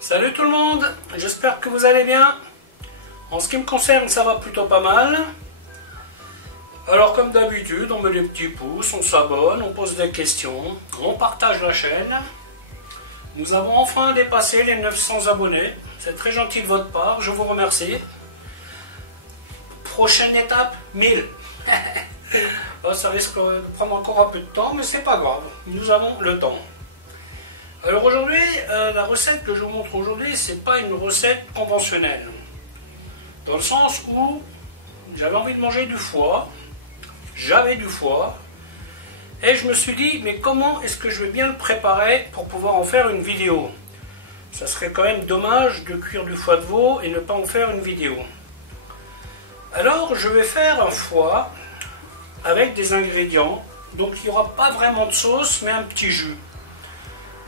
Salut tout le monde, j'espère que vous allez bien. En ce qui me concerne, ça va plutôt pas mal. Alors comme d'habitude, on met les petits pouces, on s'abonne, on pose des questions, on partage la chaîne. Nous avons enfin dépassé les 900 abonnés. C'est très gentil de votre part, je vous remercie. Prochaine étape, 1000. Ça risque de prendre encore un peu de temps, mais c'est pas grave, nous avons le temps. Alors aujourd'hui, la recette que je vous montre aujourd'hui, c'est pas une recette conventionnelle. Dans le sens où j'avais envie de manger du foie, j'avais du foie, et je me suis dit, mais comment est-ce que je vais bien le préparer pour pouvoir en faire une vidéo? Ça serait quand même dommage de cuire du foie de veau et ne pas en faire une vidéo. Alors je vais faire un foie avec des ingrédients, donc il n'y aura pas vraiment de sauce, mais un petit jus.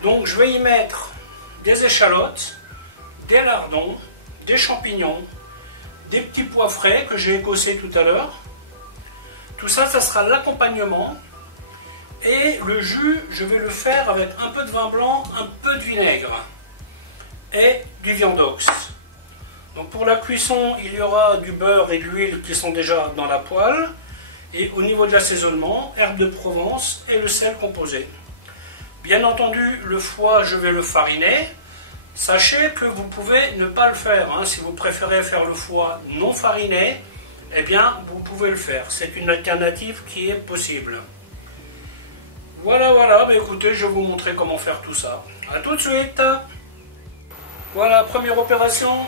Donc je vais y mettre des échalotes, des lardons, des champignons, des petits pois frais que j'ai écossés tout à l'heure. Tout ça, ça sera l'accompagnement. Et le jus, je vais le faire avec un peu de vin blanc, un peu de vinaigre et du viandox. Donc pour la cuisson, il y aura du beurre et de l'huile qui sont déjà dans la poêle. Et au niveau de l'assaisonnement, herbes de Provence et le sel composé. Bien entendu, le foie, je vais le fariner. Sachez que vous pouvez ne pas le faire. Si vous préférez faire le foie non fariné, eh bien, vous pouvez le faire. C'est une alternative qui est possible. Voilà, écoutez, je vais vous montrer comment faire tout ça. A tout de suite. Voilà, première opération.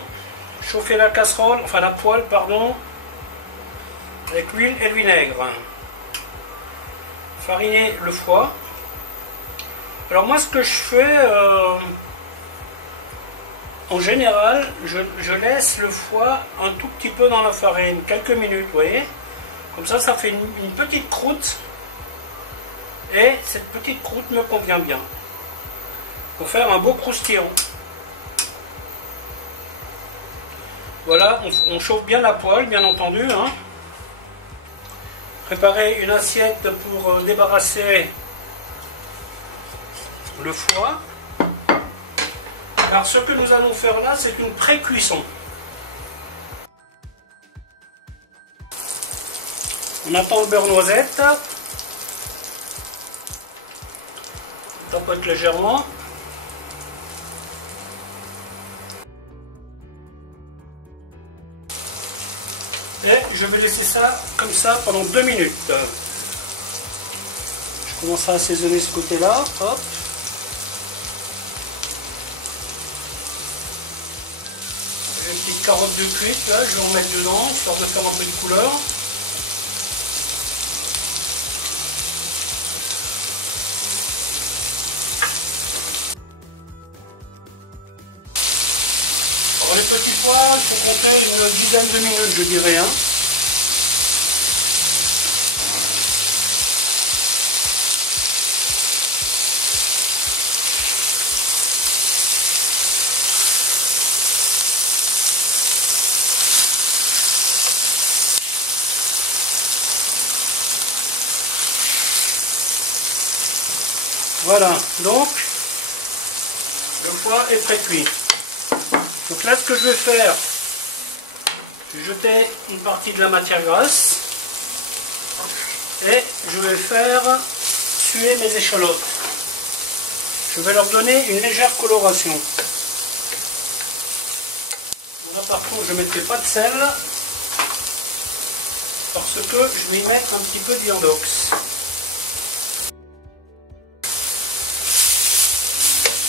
Chauffer la casserole, enfin la poêle, pardon, avec l'huile et le vinaigre. Fariner le foie. Alors moi, ce que je fais, en général, je laisse le foie un tout petit peu dans la farine, quelques minutes, vous voyez. Comme ça, ça fait une petite croûte. Et cette petite croûte me convient bien. Pour faire un beau croustillant. Voilà, on chauffe bien la poêle, bien entendu. Préparer une assiette pour débarrasser le foie. Alors ce que nous allons faire là, c'est une pré-cuisson. On attend le beurre noisette. On tapote légèrement. Et je vais laisser ça comme ça pendant 2 minutes. Je commence à assaisonner ce côté-là. Hop. J'ai une petite carotte de cuite, là, je vais en mettre dedans, histoire de faire un peu de couleur. Alors les petits pois, il faut compter une dizaine de minutes, je dirais. Voilà, donc le foie est pré-cuit. Donc là, ce que je vais faire, je vais jeter une partie de la matière grasse et je vais faire suer mes échalotes. Je vais leur donner une légère coloration. Là, par contre, je ne mettrai pas de sel parce que je vais y mettre un petit peu de viandox.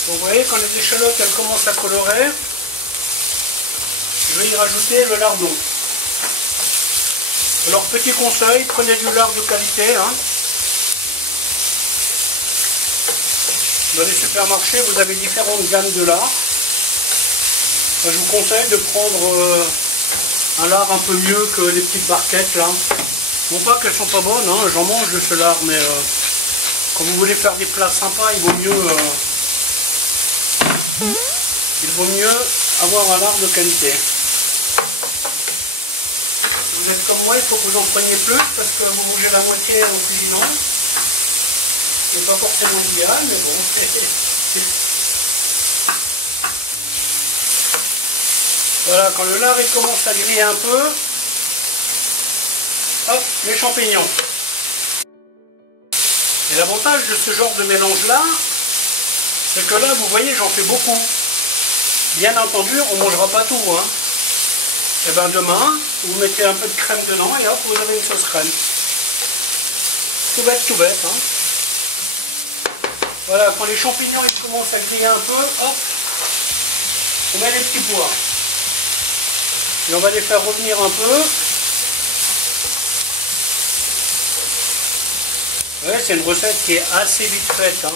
Vous voyez, quand les échalotes elles commencent à colorer, je vais y rajouter le lardon. Alors petit conseil, prenez du lard de qualité. Dans les supermarchés, vous avez différentes gammes de lard. Je vous conseille de prendre un lard un peu mieux que les petites barquettes là. Non pas qu'elles sont pas bonnes, j'en mange de ce lard, mais quand vous voulez faire des plats sympas, il vaut mieux avoir un lard de qualité. Vous êtes comme moi, il faut que vous en preniez plus parce que vous mangez la moitié en cuisinant. C'est pas forcément idéal, mais bon. Voilà, quand le lard commence à griller un peu, hop, les champignons. Et l'avantage de ce genre de mélange-là, c'est que là, vous voyez, j'en fais beaucoup. Bien entendu, on ne mangera pas tout. Hein. Et bien demain, vous mettez un peu de crème dedans et hop, vous avez une sauce crème. Tout bête, tout bête. Hein. Voilà, quand les champignons ils commencent à griller un peu, hop, on met les petits pois. Et on va les faire revenir un peu. Ouais, c'est une recette qui est assez vite faite. Hein.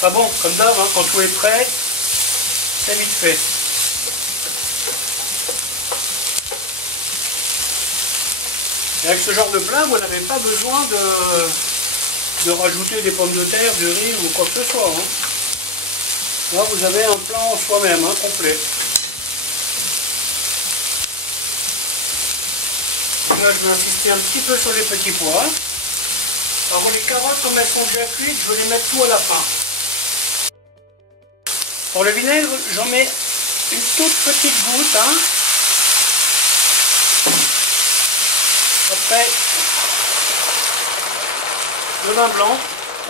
Pas bon, comme d'hab, hein, quand tout est prêt, c'est vite fait. Et avec ce genre de plat, vous n'avez pas besoin de rajouter des pommes de terre, du riz ou quoi que ce soit. Hein. Là, vous avez un plat en soi-même, hein, complet. Là, je vais insister un petit peu sur les petits pois. Alors, les carottes, comme elles sont déjà cuites, je vais les mettre tout à la fin. Pour le vinaigre, j'en mets une toute petite goutte. Hein. Après, le vin blanc,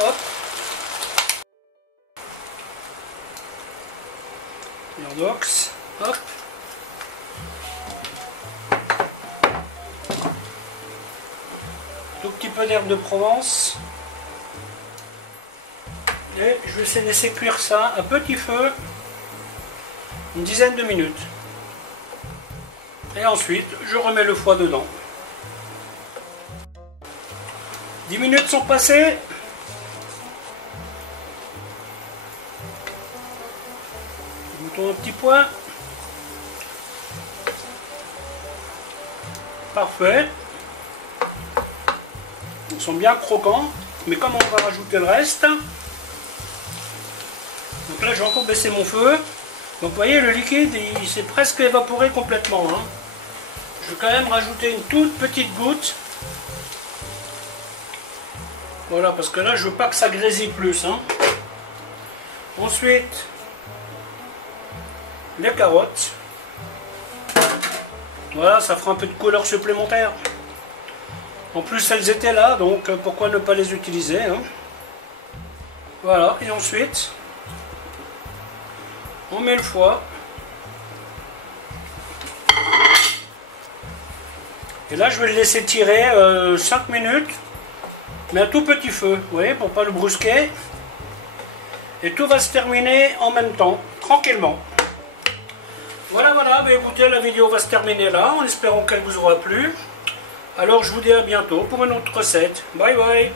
hop. Murdox, hop. Tout petit peu d'herbe de Provence. Et je vais laisser cuire ça à petit feu une dizaine de minutes. Et ensuite, je remets le foie dedans. 10 minutes sont passées. Mettons un petit point. Parfait. Ils sont bien croquants. Mais comme on va rajouter le reste, donc là, je vais encore baisser mon feu. Donc vous voyez, le liquide, il s'est presque évaporé complètement. Hein. Je vais quand même rajouter une toute petite goutte. Voilà, parce que là, je veux pas que ça grésille plus. Hein. Ensuite, les carottes. Voilà, ça fera un peu de couleur supplémentaire. En plus, elles étaient là, donc pourquoi ne pas les utiliser. Hein. Voilà, et ensuite, on met le foie. Et là, je vais le laisser tirer 5 minutes, mais à tout petit feu, vous voyez, pour ne pas le brusquer. Et tout va se terminer en même temps, tranquillement. Voilà, voilà, bah écoutez, la vidéo va se terminer là, en espérant qu'elle vous aura plu. Alors, je vous dis à bientôt pour une autre recette. Bye bye.